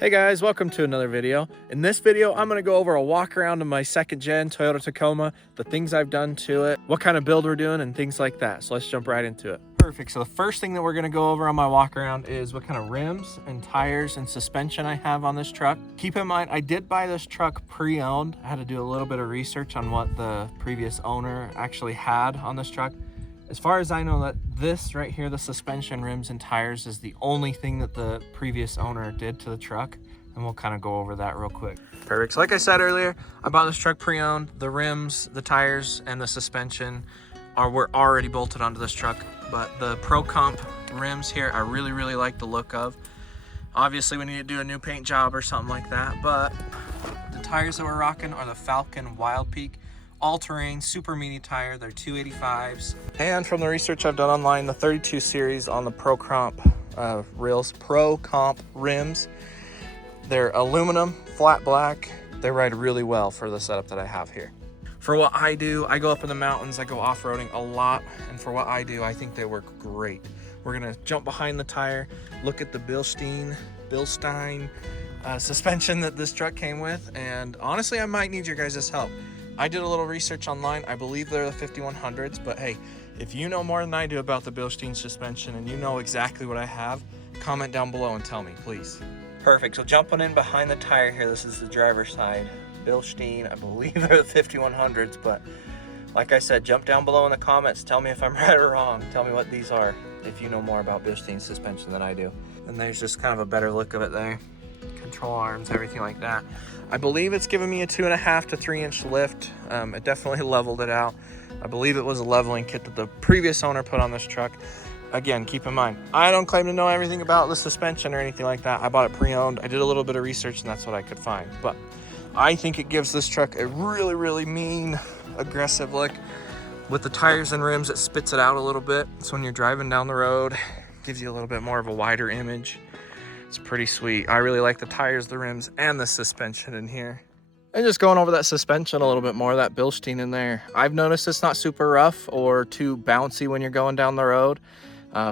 Hey guys, welcome to another video. In this video, I'm gonna go over a walk around of my second gen Toyota Tacoma, the things I've done to it, what kind of build we're doing, and things like that. So let's jump right into it. Perfect, so the first thing that we're gonna go over on my walk around is what kind of rims and tires and suspension I have on this truck. Keep in mind, I did buy this truck pre-owned. I had to do a little bit of research on what the previous owner actually had on this truck. As far as I know, that this right here, the suspension, rims, and tires is the only thing that the previous owner did to the truck. And we'll kind of go over that real quick. Perfect. So like I said earlier, I bought this truck pre-owned. The rims, the tires, and the suspension were already bolted onto this truck. But the Pro Comp rims here, I really like the look of. Obviously, we need to do a new paint job or something like that. But the tires that we're rocking are the Falcon Wild Peak all-terrain super meaty tire. They're 285s. And from the research I've done online, the 32 series on the Pro Comp rims, they're aluminum, flat black. They ride really well for the setup that I have here. For what I do, I go up in the mountains, I go off-roading a lot, and for what I do, I think they work great. We're gonna jump behind the tire, look at the Bilstein suspension that this truck came with, and honestly, I might need your guys' help. I did a little research online. I believe they're the 5100s, but hey, if you know more than I do about the Bilstein suspension and you know exactly what I have, comment down below and tell me, please. Perfect, so jumping in behind the tire here, this is the driver's side. Bilstein, I believe they're the 5100s, but like I said, jump down below in the comments, tell me if I'm right or wrong. Tell me what these are, if you know more about Bilstein suspension than I do. And there's just kind of a better look of it there. Control arms, everything like that. I believe it's giving me a 2.5 to 3 inch lift. It definitely leveled it out. I believe it was a leveling kit that the previous owner put on this truck. Again, keep in mind, I don't claim to know everything about the suspension or anything like that. I bought it pre-owned. I did a little bit of research and that's what I could find. But I think it gives this truck a really mean, aggressive look. With the tires and rims, it spits it out a little bit. So when you're driving down the road, it gives you a little bit more of a wider image. It's pretty sweet. I really like the tires, the rims, and the suspension in here. And just going over that suspension a little bit more, that Bilstein in there. I've noticed it's not super rough or too bouncy when you're going down the road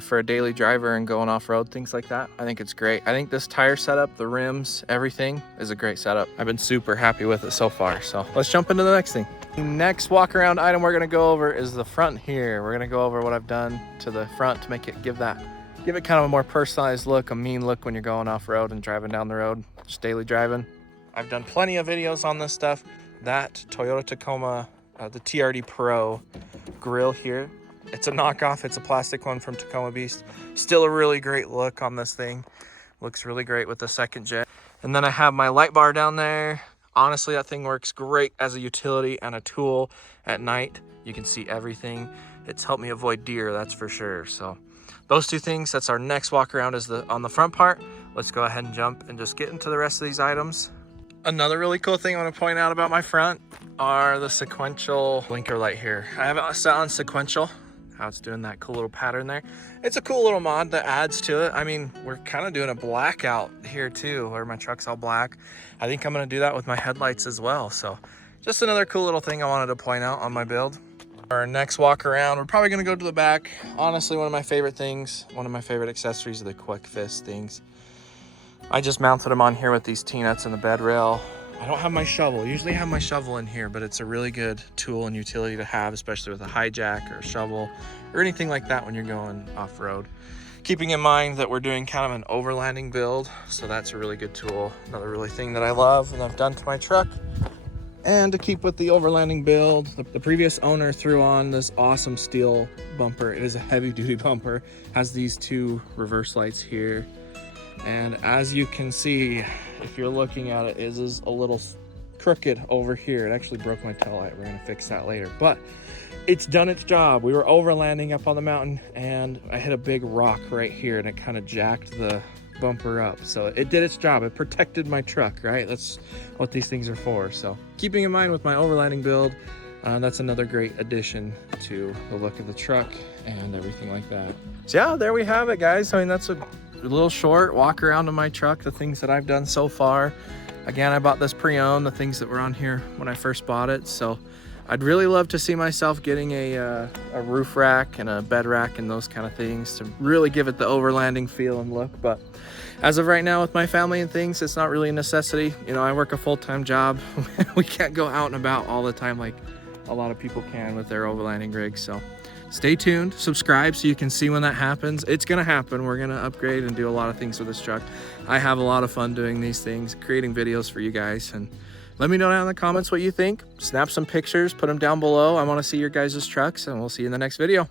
for a daily driver and going off-road, things like that. I think it's great. I think this tire setup, the rims, everything is a great setup. I've been super happy with it so far. So let's jump into the next thing. The next walk-around item we're gonna go over is the front here. We're gonna go over what I've done to the front to make it give it kind of a more personalized look, a mean look when you're going off-road and driving down the road, just daily driving. I've done plenty of videos on this stuff. That Toyota Tacoma, the TRD Pro grill here, it's a knockoff. It's a plastic one from Tacoma Beast. Still a really great look on this thing. Looks really great with the second gen. And then I have my light bar down there. Honestly, that thing works great as a utility and a tool at night. You can see everything. It's helped me avoid deer, that's for sure. So those two things, that's our next walk around is on the front part. Let's go ahead and jump and just get into the rest of these items. Another really cool thing I want to point out about my front are the sequential blinker light here. I have it set on sequential, how it's doing that cool little pattern there. It's a cool little mod that adds to it. I mean, we're kind of doing a blackout here too, where my truck's all black. I think I'm going to do that with my headlights as well. So just another cool little thing I wanted to point out on my build. Our next walk around, we're probably going to go to the back. Honestly, one of my favorite things, one of my favorite accessories are the quick fist things. I just mounted them on here with these T-nuts in the bed rail. I don't have my shovel. Usually I have my shovel in here, but it's a really good tool and utility to have, especially with a hijack or a shovel or anything like that when you're going off-road. Keeping in mind that we're doing kind of an overlanding build, so that's a really good tool. Another really thing that I love and I've done to my truck. And to keep with the overlanding build, the previous owner threw on this awesome steel bumper. It is a heavy duty bumper, has these two reverse lights here. And as you can see, if you're looking at it, it is a little crooked over here. It actually broke my tail light. We're gonna fix that later, but it's done its job. We were overlanding up on the mountain and I hit a big rock right here and it kind of jacked the bumper up. So it did its job. It protected my truck, right? That's what these things are for. So keeping in mind with my overlanding build, that's another great addition to the look of the truck and everything like that. So yeah, there we have it, guys. I mean, that's a little short walk around of my truck, the things that I've done so far. Again, I bought this pre-owned, the things that were on here when I first bought it. So I'd really love to see myself getting a roof rack and a bed rack and those kind of things to really give it the overlanding feel and look. But as of right now with my family and things, it's not really a necessity. You know, I work a full-time job. We can't go out and about all the time like a lot of people can with their overlanding rigs. So stay tuned, subscribe so you can see when that happens. It's gonna happen. We're gonna upgrade and do a lot of things with this truck. I have a lot of fun doing these things, creating videos for you guys. And let me know down in the comments what you think. Snap some pictures, put them down below. I want to see your guys' trucks, and we'll see you in the next video.